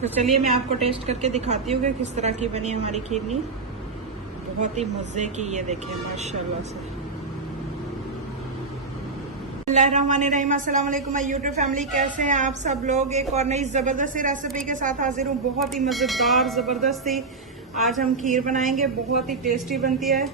तो चलिए मैं आपको टेस्ट करके दिखाती हूँ कि किस तरह की बनी हमारी खीरनी। बहुत ही मजे की, ये देखिए माशाल्लाह से। बिस्मिल्लाहिर्रहमानिर्रहीम, अस्सलाम वालेकुम माय यूट्यूब फैमिली, कैसे हैं आप सब लोग। एक और नई जबरदस्त रेसिपी के साथ हाजिर हूँ। बहुत ही मजेदार जबरदस्त थी। आज हम खीर बनाएंगे, बहुत ही टेस्टी बनती है।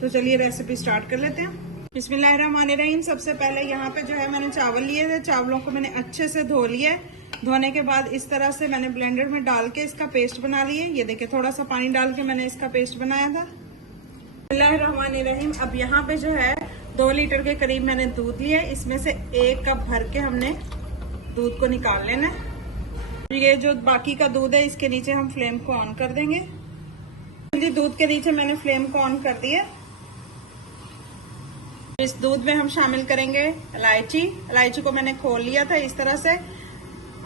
तो चलिए रेसिपी स्टार्ट कर लेते हैं। बिस्मिल्लाहिर्रहमानिर्रहीम। सबसे पहले यहाँ पे जो है मैंने चावल लिए थे। चावलों को मैंने अच्छे से धो लिया है। धोने के बाद इस तरह से मैंने ब्लेंडर में डाल के इसका पेस्ट बना लिए। ये देखिए थोड़ा सा पानी डाल के मैंने इसका पेस्ट बनाया था। बिस्मिल्लाहिर्रहमानिर्रहीम। अब यहाँ पे जो है 2 लीटर के करीब मैंने दूध लिया है। इसमें से 1 कप भर के हमने दूध को निकाल लेना है। ये जो बाकी का दूध है इसके नीचे हम फ्लेम को ऑन कर देंगे। दूध के नीचे मैंने फ्लेम को ऑन कर दिया। इस दूध में हम शामिल करेंगे इलायची। इलायची को मैंने खोल लिया था इस तरह से।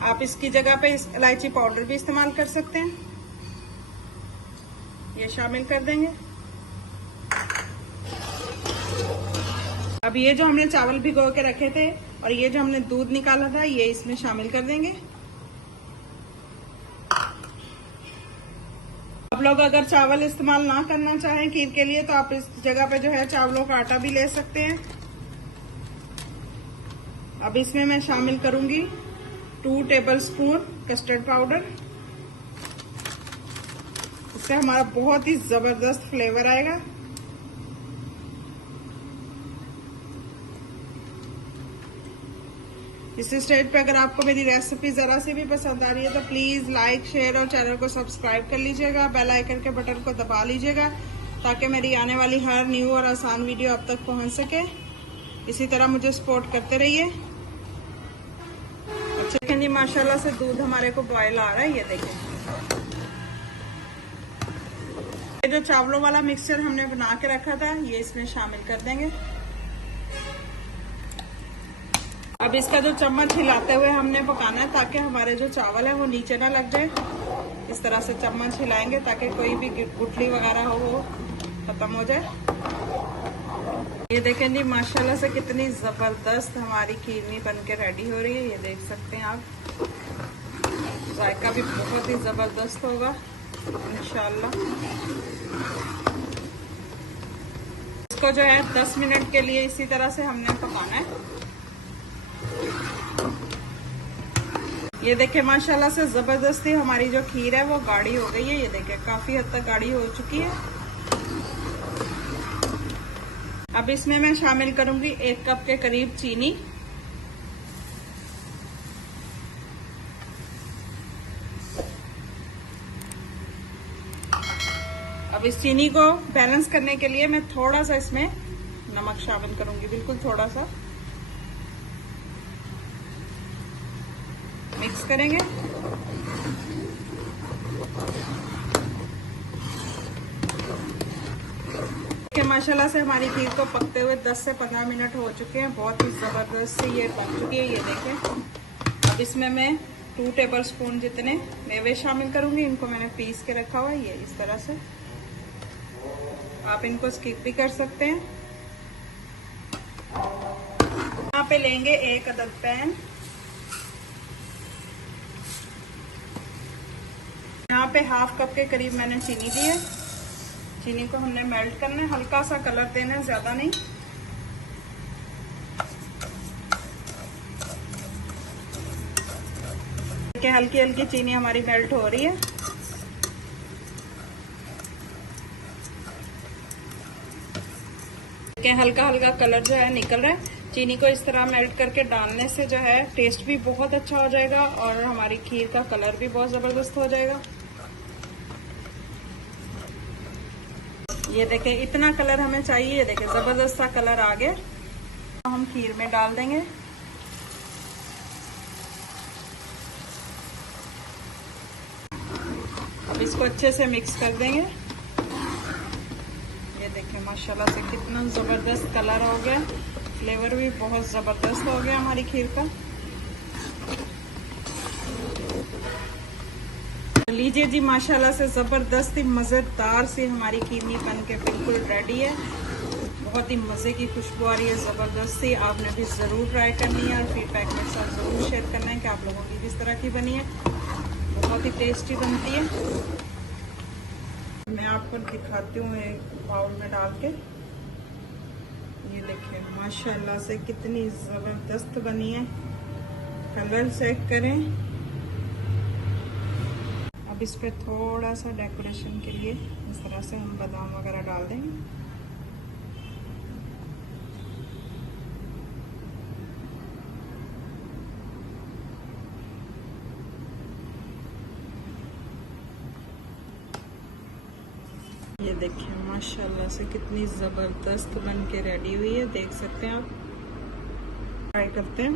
आप इसकी जगह पे इस इलायची पाउडर भी इस्तेमाल कर सकते हैं। ये शामिल कर देंगे। अब ये जो हमने चावल भिगो के रखे थे और ये जो हमने दूध निकाला था ये इसमें शामिल कर देंगे। आप लोग अगर चावल इस्तेमाल ना करना चाहें खीर के लिए तो आप इस जगह पे जो है चावलों का आटा भी ले सकते हैं। अब इसमें मैं शामिल करूंगी 2 टेबलस्पून कस्टर्ड पाउडर। इससे हमारा बहुत ही जबरदस्त फ्लेवर आएगा। इस स्टेज पे अगर आपको मेरी रेसिपी जरा सी भी पसंद आ रही है तो प्लीज लाइक, शेयर और चैनल को सब्सक्राइब कर लीजिएगा। बेल आइकन के बटन को दबा लीजिएगा ताकि मेरी आने वाली हर न्यू और आसान वीडियो आप तक पहुंच सके। इसी तरह मुझे सपोर्ट करते रहिए। अच्छा जी, माशाल्लाह से दूध हमारे को बॉयल आ रहा है। ये देखें, ये जो चावलों वाला मिक्सचर हमने बना के रखा था ये इसमें शामिल कर देंगे। अब इसका जो चम्मच हिलाते हुए हमने पकाना है ताकि हमारे जो चावल है वो नीचे ना लग जाए। इस तरह से चम्मच हिलाएंगे ताकि कोई भी गुठली वगैरह हो वो खत्म हो जाए। ये देखें जी माशाल्लाह से कितनी जबरदस्त हमारी खीरनी बनके रेडी हो रही है। ये देख सकते हैं आप, जायका भी बहुत ही जबरदस्त होगा इंशाल्लाह। इसको जो है 10 मिनट के लिए इसी तरह से हमने पकाना है। ये देखें माशाल्लाह से जबरदस्ती हमारी जो खीर है वो गाढ़ी हो गई है। ये देखें काफी हद तक गाढ़ी हो चुकी है। अब इसमें मैं शामिल करूंगी 1 कप के करीब चीनी। अब इस चीनी को बैलेंस करने के लिए मैं थोड़ा सा इसमें नमक शामिल करूंगी, बिल्कुल थोड़ा सा। मिक्स करेंगे। माशाल्लाह से हमारी खीर को पकते हुए 10 से 15 मिनट हो चुके हैं। बहुत ही जबरदस्त से ये पक चुकी है। ये देखें। अब इसमें मैं 2 टेबलस्पून जितने मेवे शामिल करूंगी। इनको मैंने पीस के रखा हुआ है। ये इस तरह से आप इनको स्किप भी कर सकते हैं। यहाँ पे लेंगे 1 अदद पैन। यहाँ पे 1/2 कप के करीब मैंने चीनी दी है। चीनी को हमने मेल्ट करना है, हल्का सा कलर देना है, ज्यादा नहीं। हल्की हल्की चीनी हमारी मेल्ट हो रही है। हल्का हल्का कलर जो है निकल रहा है। चीनी को इस तरह मेल्ट करके डालने से जो है टेस्ट भी बहुत अच्छा हो जाएगा और हमारी खीर का कलर भी बहुत जबरदस्त हो जाएगा। ये देखें इतना कलर हमें चाहिए। ये देखें जबरदस्त सा कलर आ गया। हम खीर में डाल देंगे। अब इसको अच्छे से मिक्स कर देंगे। ये देखें माशाल्लाह से कितना जबरदस्त कलर हो गया। फ्लेवर भी बहुत जबरदस्त हो गया हमारी खीर का। लीजिए जी माशाल्लाह से जबरदस्त मजेदार सी हमारी खीरनी बन के बिल्कुल रेडी है। बहुत ही मजे की खुशबू आ रही है जबरदस्त सी। आपने भी जरूर ट्राई करनी है और फीडबैक मेरे साथ जरूर शेयर करना है कि आप लोगों की किस तरह की बनी है। बहुत बहुत ही टेस्टी बनती है। मैं आपको दिखाती हूँ एक बाउल में डाल के। ये देखिए माशाल्लाह से कितनी जबरदस्त बनी है। कलर चेक करें। अब इस पे थोड़ा सा डेकोरेशन के लिए इस तरह से हम बादाम वगैरह डाल देंगे। ये देखिए माशाल्लाह से कितनी ज़बरदस्त बन के रेडी हुई है, देख सकते हैं आप। ट्राई करते हैं।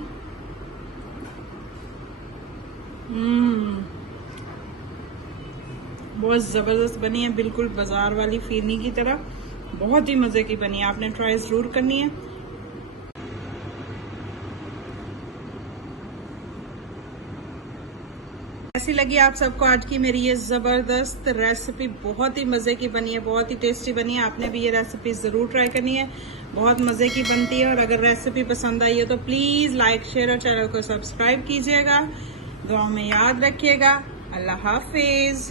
बहुत ज़बरदस्त बनी है, बिल्कुल बाजार वाली फिरनी की तरह। बहुत ही मज़े की बनी है, आपने ट्राई ज़रूर करनी है। कैसी लगी आप सबको आज की मेरी ये ज़बरदस्त रेसिपी? बहुत ही मज़े की बनी है, बहुत ही टेस्टी बनी है। आपने भी ये रेसिपी ज़रूर ट्राई करनी है, बहुत मज़े की बनती है। और अगर रेसिपी पसंद आई हो तो प्लीज़ लाइक, शेयर और चैनल को सब्सक्राइब कीजिएगा। दुआ में याद रखिएगा। अल्लाह हाफिज़।